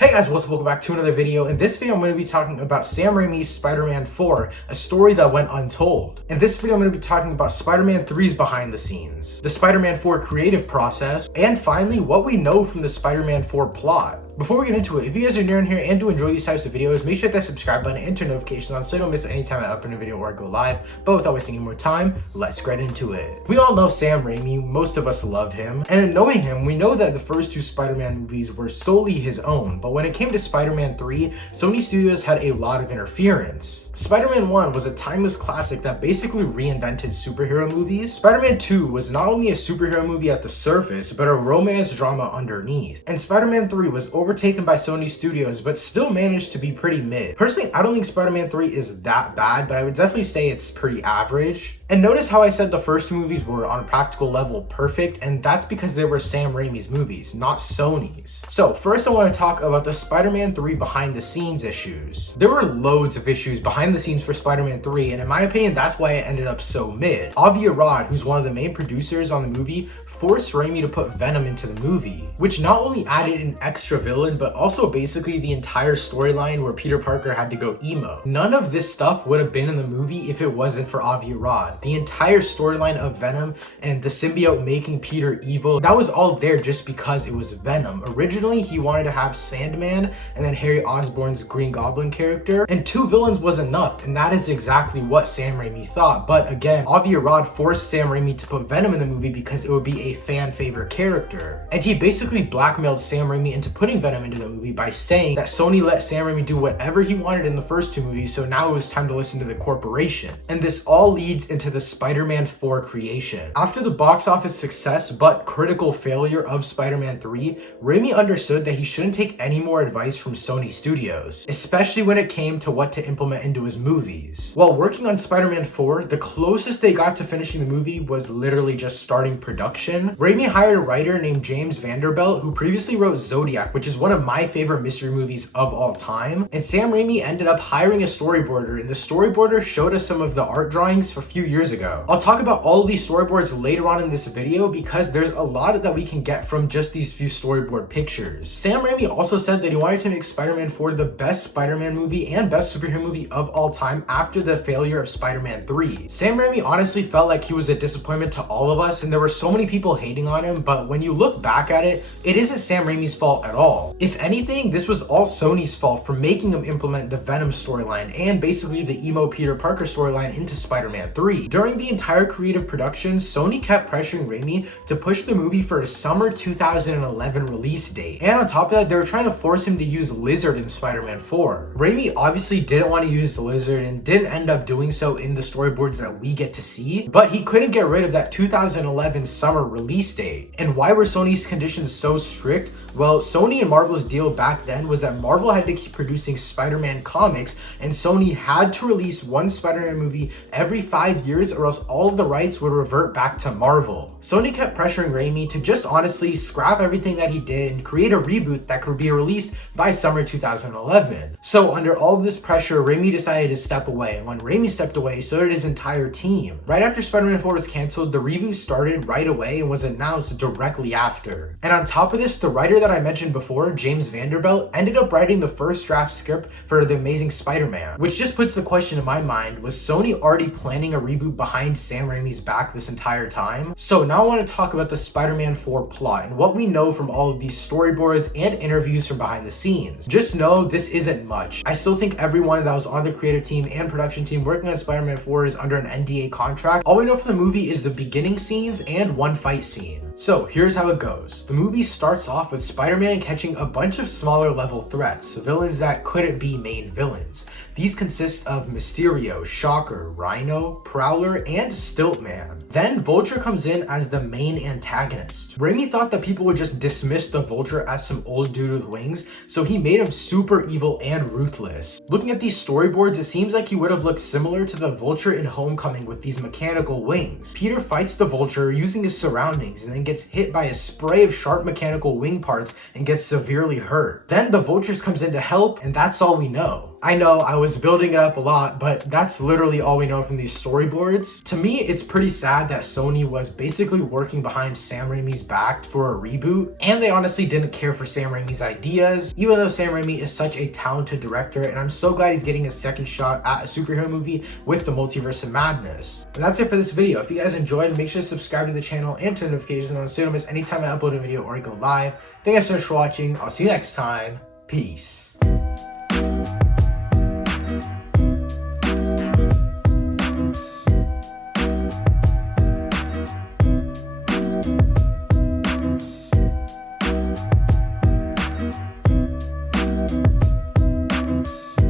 Hey guys, what's up? Welcome back to another video. In this video, I'm going to be talking about Sam Raimi's Spider-Man 4, a story that went untold. In this video, I'm going to be talking about Spider-Man 3's behind the scenes, the Spider-Man 4 creative process, and finally, what we know from the Spider-Man 4 plot. Before we get into it, if you guys are new in here and do enjoy these types of videos, make sure to hit that subscribe button and turn notifications on so you don't miss any time I upload a video or I go live. But without wasting any more time, let's get into it. We all know Sam Raimi, most of us love him, and in knowing him, we know that the first two Spider-Man movies were solely his own, but when it came to Spider-Man 3, Sony Studios had a lot of interference. Spider-Man 1 was a timeless classic that basically reinvented superhero movies. Spider-Man 2 was not only a superhero movie at the surface, but a romance drama underneath. And Spider-Man 3 was overtaken by Sony Studios, but still managed to be pretty mid. Personally, I don't think Spider-Man 3 is that bad, but I would definitely say it's pretty average. And notice how I said the first two movies were on a practical level perfect, and that's because they were Sam Raimi's movies, not Sony's. So first I want to talk about the Spider-Man 3 behind the scenes issues. There were loads of issues behind the scenes for Spider-Man 3, and in my opinion, that's why it ended up so mid. Avi Arad, who's one of the main producers on the movie, forced Raimi to put Venom into the movie, which not only added an extra villain, but also basically the entire storyline where Peter Parker had to go emo. None of this stuff would have been in the movie if it wasn't for Avi Arad. The entire storyline of Venom and the symbiote making Peter evil, that was all there just because it was Venom. Originally, he wanted to have Sandman and then Harry Osborn's Green Goblin character, and two villains was enough, and that is exactly what Sam Raimi thought. But again, Avi Arad forced Sam Raimi to put Venom in the movie because it would be a fan favorite character. And he basically blackmailed Sam Raimi into putting Venom into the movie by saying that Sony let Sam Raimi do whatever he wanted in the first two movies, so now it was time to listen to the corporation. And this all leads into the Spider-Man 4 creation. After the box office success but critical failure of Spider-Man 3, Raimi understood that he shouldn't take any more advice from Sony Studios, especially when it came to what to implement into his movies. While working on Spider-Man 4, the closest they got to finishing the movie was literally just starting production. Raimi hired a writer named James Vanderbilt who previously wrote Zodiac, which is one of my favorite mystery movies of all time. And Sam Raimi ended up hiring a storyboarder, and the storyboarder showed us some of the art drawings a few years ago. I'll talk about all of these storyboards later on in this video because there's a lot that we can get from just these few storyboard pictures. Sam Raimi also said that he wanted to make Spider-Man 4 the best Spider-Man movie and best superhero movie of all time after the failure of Spider-Man 3. Sam Raimi honestly felt like he was a disappointment to all of us, and there were so many people hating on him, but when you look back at it, it isn't Sam Raimi's fault at all. If anything, this was all Sony's fault for making him implement the Venom storyline and basically the emo Peter Parker storyline into Spider-Man 3. During the entire creative production, Sony kept pressuring Raimi to push the movie for a summer 2011 release date. And on top of that, they were trying to force him to use Lizard in Spider-Man 4. Raimi obviously didn't want to use the Lizard and didn't end up doing so in the storyboards that we get to see, but he couldn't get rid of that 2011 summer release date. And why were Sony's conditions so strict? Well, Sony and Marvel's deal back then was that Marvel had to keep producing Spider-Man comics, and Sony had to release one Spider-Man movie every 5 years or else all of the rights would revert back to Marvel. Sony kept pressuring Raimi to just honestly scrap everything that he did and create a reboot that could be released by summer 2011. So under all of this pressure, Raimi decided to step away, and when Raimi stepped away, so did his entire team. Right after Spider-Man 4 was canceled, the reboot started right away and was announced directly after. And on top of this, the writer that I mentioned before, James Vanderbilt, ended up writing the first draft script for The Amazing Spider-Man, which just puts the question in my mind, was Sony already planning a reboot behind Sam Raimi's back this entire time? So now I want to talk about the Spider-Man 4 plot and what we know from all of these storyboards and interviews from behind the scenes. Just know this isn't much. I still think everyone that was on the creative team and production team working on Spider-Man 4 is under an NDA contract. All we know from the movie is the beginning scenes and one fight scene. So here's how it goes. The movie starts off with Spider-Man catching a bunch of smaller level threats, villains that couldn't be main villains. These consist of Mysterio, Shocker, Rhino, Prowler, and Stiltman. Then Vulture comes in as the main antagonist. Raimi thought that people would just dismiss the Vulture as some old dude with wings, so he made him super evil and ruthless. Looking at these storyboards, it seems like he would have looked similar to the Vulture in Homecoming with these mechanical wings. Peter fights the Vulture using his surroundings and then gets hit by a spray of sharp mechanical wing parts and gets severely hurt. Then the Vultures comes in to help, and that's all we know. I know I was building it up a lot, but that's literally all we know from these storyboards. To me, it's pretty sad that Sony was basically working behind Sam Raimi's back for a reboot, and they honestly didn't care for Sam Raimi's ideas, even though Sam Raimi is such a talented director, and I'm so glad he's getting a second shot at a superhero movie with the Multiverse of Madness. And that's it for this video. If you guys enjoyed, make sure to subscribe to the channel and turn notifications on so you don't miss any time I upload a video or I go live. Thank you guys so much for watching. I'll see you next time. Peace.